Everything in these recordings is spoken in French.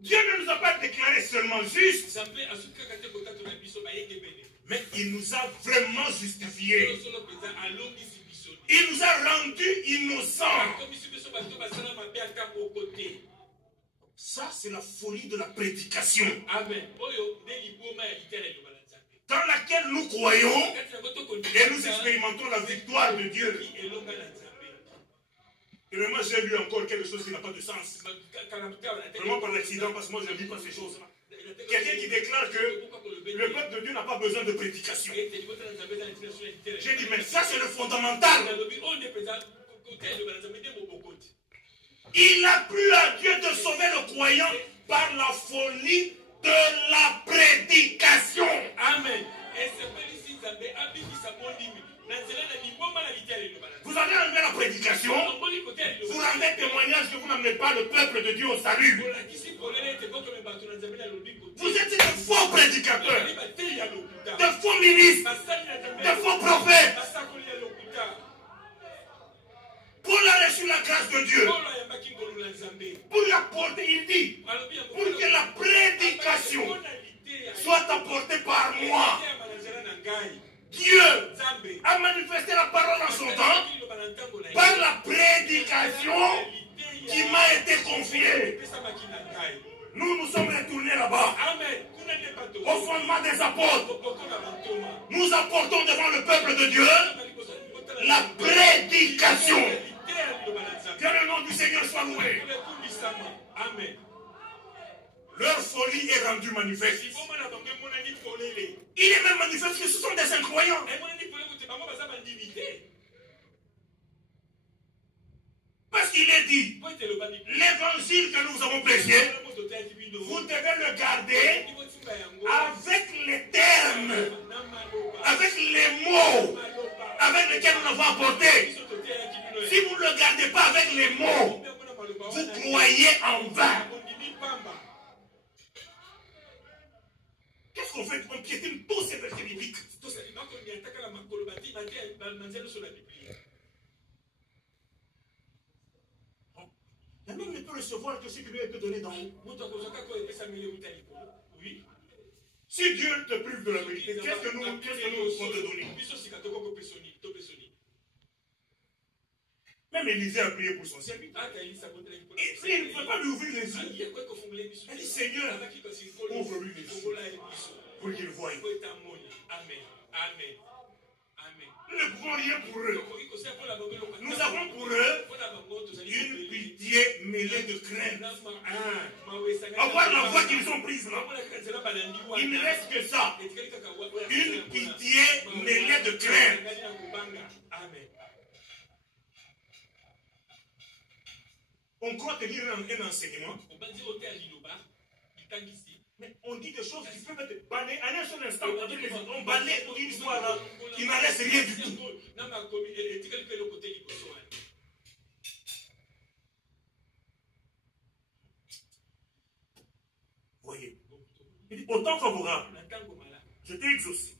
Dieu ne nous a pas déclaré seulement justes, mais il nous a vraiment justifiés. Il nous a rendus innocents. Ça, c'est la folie de la prédication. Dans laquelle nous croyons et nous expérimentons la victoire de Dieu. Et moi, j'ai lu encore quelque chose qui n'a pas de sens. Vraiment par l'accident, parce que moi, je ne lis pas ces choses-là. Quelqu'un qui déclare que le peuple de Dieu n'a pas besoin de prédication. J'ai dit, mais ça, c'est le fondamental. Il a plu à Dieu de sauver le croyant par la folie de la prédication. Amen. Vous avez enlevé la prédication, vous rendez témoignage que vous n'amenez pas le peuple de Dieu au salut. Vous êtes de faux prédicateurs, de faux ministres, de faux prophètes. Paul a reçu la grâce de Dieu. Pour l'apporter, il dit, pour que la prédication soit apportée par moi. Dieu a manifesté la parole en son temps par la prédication qui m'a été confiée. Nous nous sommes retournés là-bas, au fondement des apôtres. Nous apportons devant le peuple de Dieu la prédication. Que le nom du Seigneur soit loué. Amen. Leur folie est rendue manifeste. Il est même manifeste que ce sont des incroyants. Parce qu'il est dit, l'évangile que nous avons prêché, vous devez le garder avec les termes, avec les mots avec lesquels nous l'avons apporté. Si vous ne le gardez pas avec les mots, vous croyez en vain. Qu'est-ce qu'on fait? On piétine tous ces versets bibliques. L'homme ne peut recevoir que ce qui lui a été donné d'en haut. Oui. Si Dieu te prive de la vérité, qu'est-ce que nous pouvons te donner? Même Élisée a prié pour son serviteur. Il ne peut pas lui ouvrir les yeux. Il dit, Seigneur, ouvre-lui les yeux pour qu'il voie. Amen. Amen. Nous ne pouvons rien pour eux. Nous avons pour eux une pitié mêlée de crainte. Avoir la voie qu'ils ont prise là, il ne reste que ça. Une pitié mêlée de crainte. Amen. On croit tenir un enseignement, mais on dit des choses qui peuvent être balayées en un seul instant. On balaye une histoire là, qui n'en reste rien du tout. Voyez, au temps favorable, j'étais exaucé.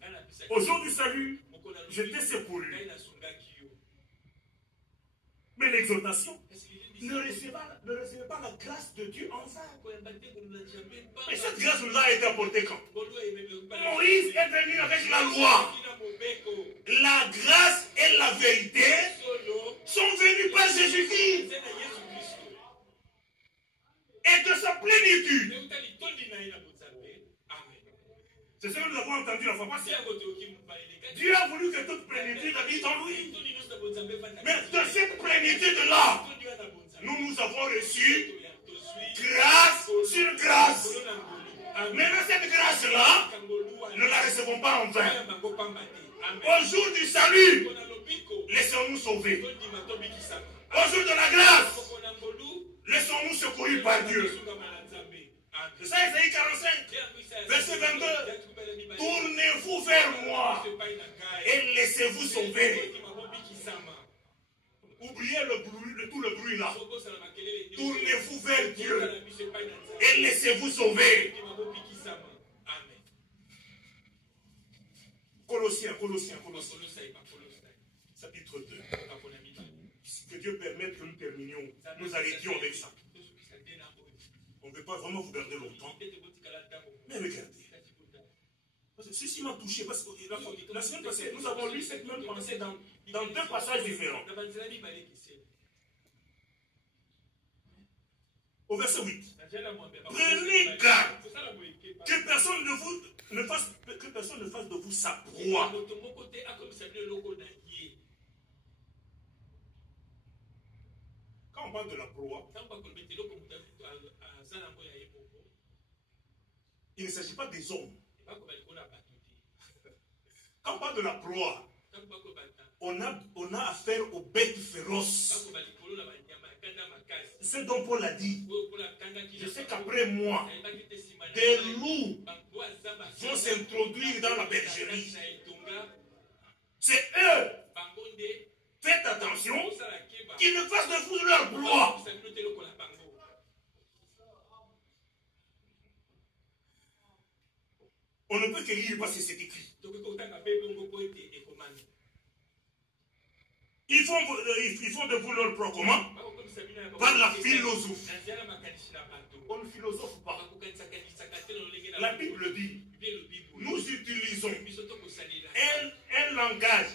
Au jour du salut, j'étais secouru. Mais l'exaltation ne recevez pas la grâce de Dieu en vain. Mais cette grâce nous a été apportée quand? Moïse est venu avec la loi. La grâce et la vérité sont venues par Jésus-Christ. Et de sa plénitude. C'est ce que nous avons entendu la fois passée. Dieu a voulu que toute plénitude habite en lui. Mais de cette plénitude-là, nous avons reçu grâce sur grâce. Mais cette grâce-là, ne la recevons pas en vain. Au jour du salut, laissons-nous sauver. Au jour de la grâce, laissons-nous secourir par Dieu. C'est ça, Isaïe 45, verset 22. Tournez-vous vers moi et laissez-vous sauver. Oubliez tout le bruit là. Tournez-vous vers Dieu et laissez-vous sauver. Amen. Colossiens. Chapitre 2. Que Dieu permette que nous terminions. Nous arrêtions avec ça. On ne veut pas pas vraiment vous garder longtemps. Mais regardez. Parce que ceci m'a touché. Parce que la semaine passée, nous avons lu cette même pensée dans deux passages différents. Au verset 8. Prenez garde que personne ne fasse de vous sa proie. Quand on parle de la proie, il ne s'agit pas des hommes. Quand on parle de la proie, on a affaire aux bêtes féroces. C'est dont Paul a dit. Je sais qu'après moi, des loups vont s'introduire dans la bergerie. C'est eux. Faites attention qu'ils ne fassent de vous leur proie. On ne peut que lire parce que c'est écrit. Ils font de vous leur proie comment? Par la philosophie. On ne philosophe pas. La Bible dit, nous utilisons un langage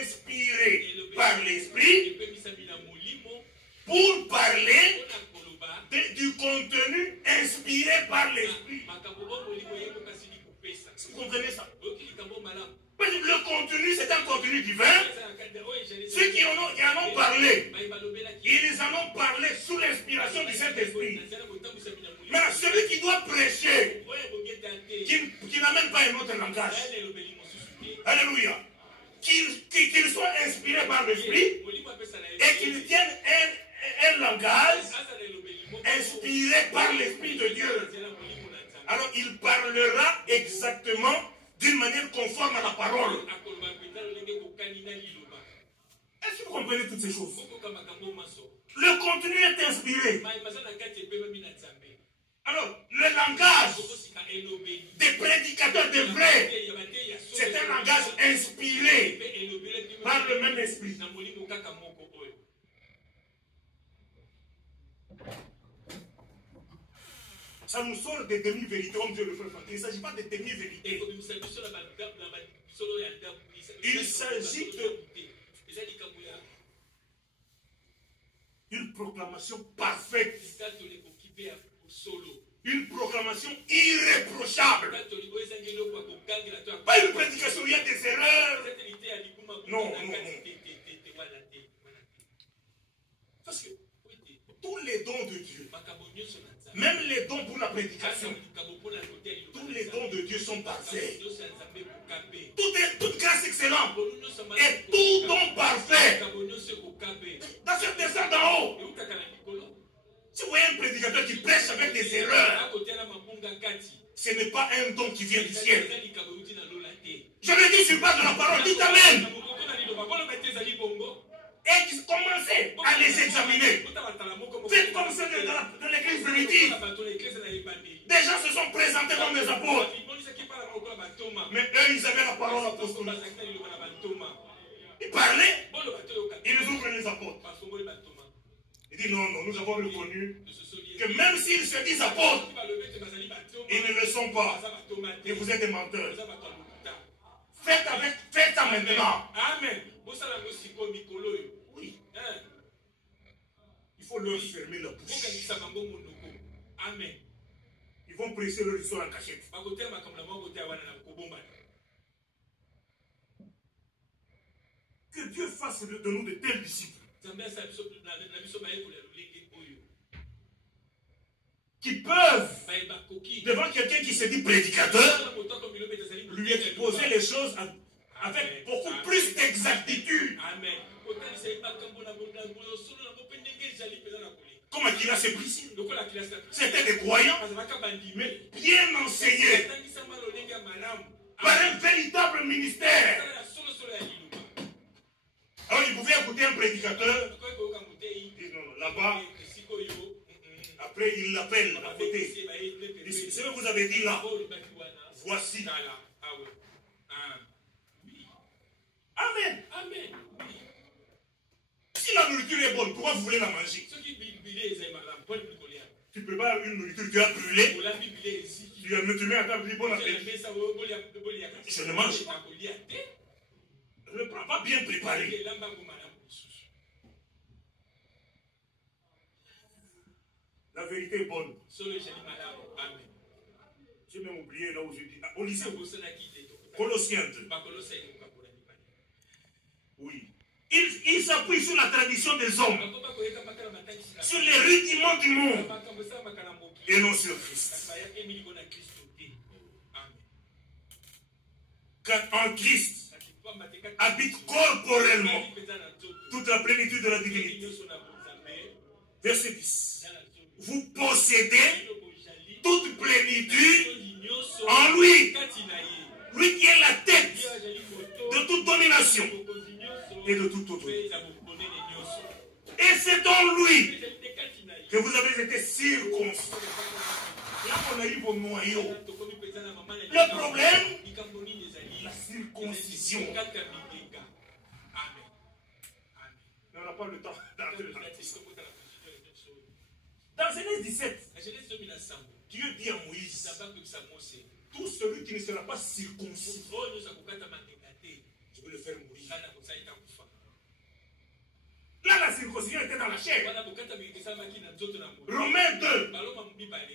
inspiré par l'esprit pour parler du contenu inspiré par l'esprit. Vous comprenez ça? Le contenu, c'est un contenu divin. Ceux qui en ont parlé, ils en ont parlé sous l'inspiration du Saint-Esprit. Maintenant, celui qui doit prêcher, qui n'amène pas un autre langage, alléluia, qu'il soit inspiré par l'Esprit et qu'il tienne un langage inspiré par l'Esprit de Dieu. Alors il parlera exactement d'une manière conforme à la parole. Est-ce que vous comprenez toutes ces choses? Le contenu est inspiré. Alors, le langage des prédicateurs de vrai, c'est un langage inspiré par le même esprit. Ça nous sort des demi-vérités, comme Dieu le fait. Il ne s'agit pas de demi-vérités. Il s'agit d'une proclamation parfaite. Une proclamation irréprochable. Pas une prédication où il y a des erreurs. Non. Parce que tous les dons de Dieu, même les dons pour la prédication, tous les dons de Dieu sont parfaits. Toute grâce excellente et tout don parfait. Dans ce dessin d'en haut, si vous voyez un prédicateur qui prêche avec des erreurs, ce n'est pas un don qui vient du ciel. Je le dis sur base de la parole, dites Amen. Et commencez à les examiner. Faites comme ça dans l'église primitive. Des gens se sont présentés comme des apôtres. Mais eux, ils avaient la parole apostolique. Ils parlaient, ils les ouvrent les apôtres. Il dit non, nous avons reconnu que même s'ils se disent apôtres, ils ne le sont pas. Et vous êtes des menteurs. Faites ça maintenant. Amen. Oui. Il faut leur fermer la bouche. Amen. Ils vont presser leur histoire en cachette. Que Dieu fasse de nous de tels disciples qui peuvent, devant quelqu'un qui se dit prédicateur, lui exposer les choses avec beaucoup plus d'exactitude. Comme Aquila s'est pris, c'était des croyants, mais bien enseignés par un véritable ministère. Alors il pouvait écouter un prédicateur, il dit non, là-bas, après il l'appelle à côté. Il dit, ce que vous avez dit là, voici. Amen. Amen. Si la nourriture est bonne, pourquoi vous voulez la manger? Tu prépares une nourriture, tu as brûlé. Tu mets à table, tu dis bon appétit. Je ne mange pas. Je ne prends pas bien préparé. La vérité est bonne. J'ai même oublié là où je dis. Au lycée. Colossiens 2. Oui. Il s'appuie sur la tradition des hommes, sur les rudiments du monde, et non sur Christ. Car en Christ habite corporellement toute la plénitude de la divinité. Verset 10. Vous possédez toute plénitude en lui. Lui qui est la tête de toute domination et de toute autorité. Et c'est en lui que vous avez été circoncis. Là, on arrive au noyau. Le problème, la circoncision. Mais on n'a pas le temps d'entrer dans la question. Dans Genèse 17, Dieu dit à Moïse, tout celui qui ne sera pas circoncis, je vais le faire mourir. Là, la circoncision était dans la chair. Romains 2,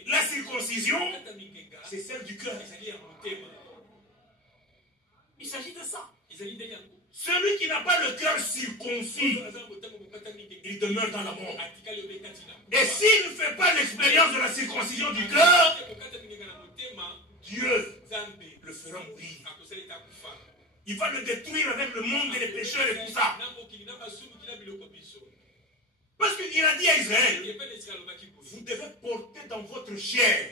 la circoncision, c'est celle du cœur. Il s'agit de ça. Celui qui n'a pas le cœur circoncis, il demeure dans la mort. Et s'il ne fait pas l'expérience de la circoncision du cœur, Dieu le fera mourir. Il va le détruire avec le monde et les pécheurs et tout ça. Parce qu'il a dit à Israël, vous devez porter dans votre chair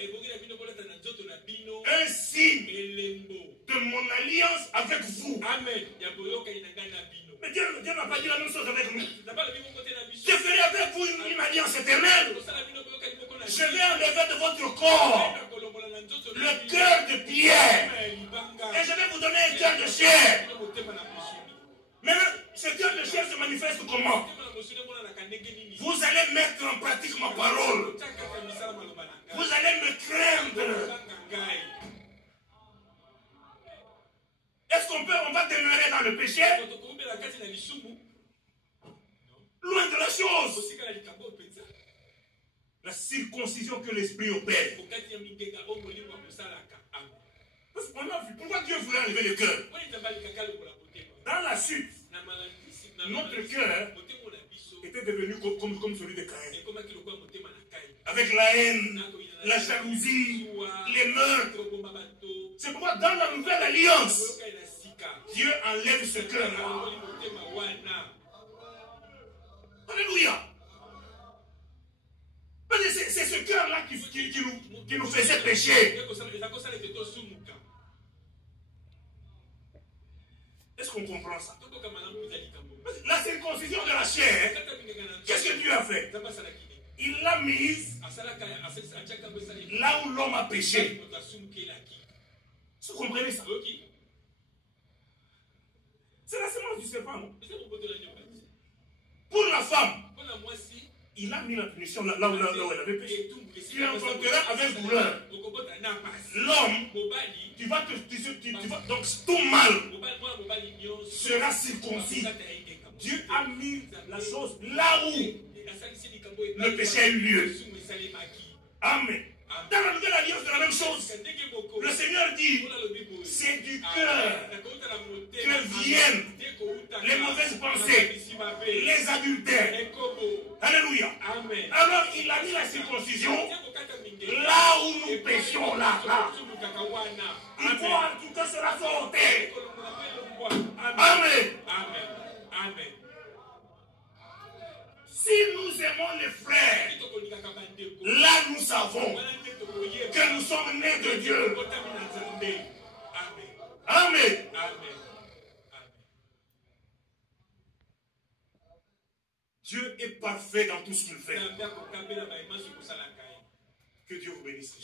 un signe de mon alliance avec vous. Amen. Mais Dieu n'a pas dit la même chose avec nous. Je ferai avec vous une alliance éternelle. Je vais enlever de votre corps le cœur de pierre. Et je vais vous donner un cœur de chair. Maintenant, ce cœur de chair se manifeste comment? Vous allez mettre en pratique ma parole. Vous allez me craindre. Est-ce qu'on va demeurer dans le péché? Loin de la chose. La circoncision que l'esprit opère. On a vu. Pourquoi Dieu voulait enlever le cœur? Dans la suite, notre cœur était devenu comme celui de Caïn. Avec la haine, la jalousie, les meurtres. C'est pourquoi dans la nouvelle alliance, Dieu enlève ce cœur-là. Alléluia. C'est ce cœur-là qui nous faisait pécher. Est-ce qu'on comprend ça? La circoncision de la chair, qu'est-ce que Dieu a fait? Il l'a mise là où l'homme a péché. Vous comprenez ça? C'est la semence du serpent, non? Pour la femme, il a mis la punition là où elle avait péché. Tu enfanteras avec douleur. L'homme, tu vas donc tout mal sera circoncis. Dieu a mis la chose là où le péché a eu lieu. Amen. Dans la nouvelle alliance, de la même chose. Le Seigneur dit, c'est du cœur que viennent les mauvaises pensées, les adultères. Alléluia. Alors il a mis la circoncision là où nous péchons, là. Il faut en tout cas se la sortir. Amen. Amen. Si nous aimons les frères, là nous savons que nous sommes nés de Dieu. Amen. Dieu est parfait dans tout ce qu'il fait. Que Dieu vous bénisse.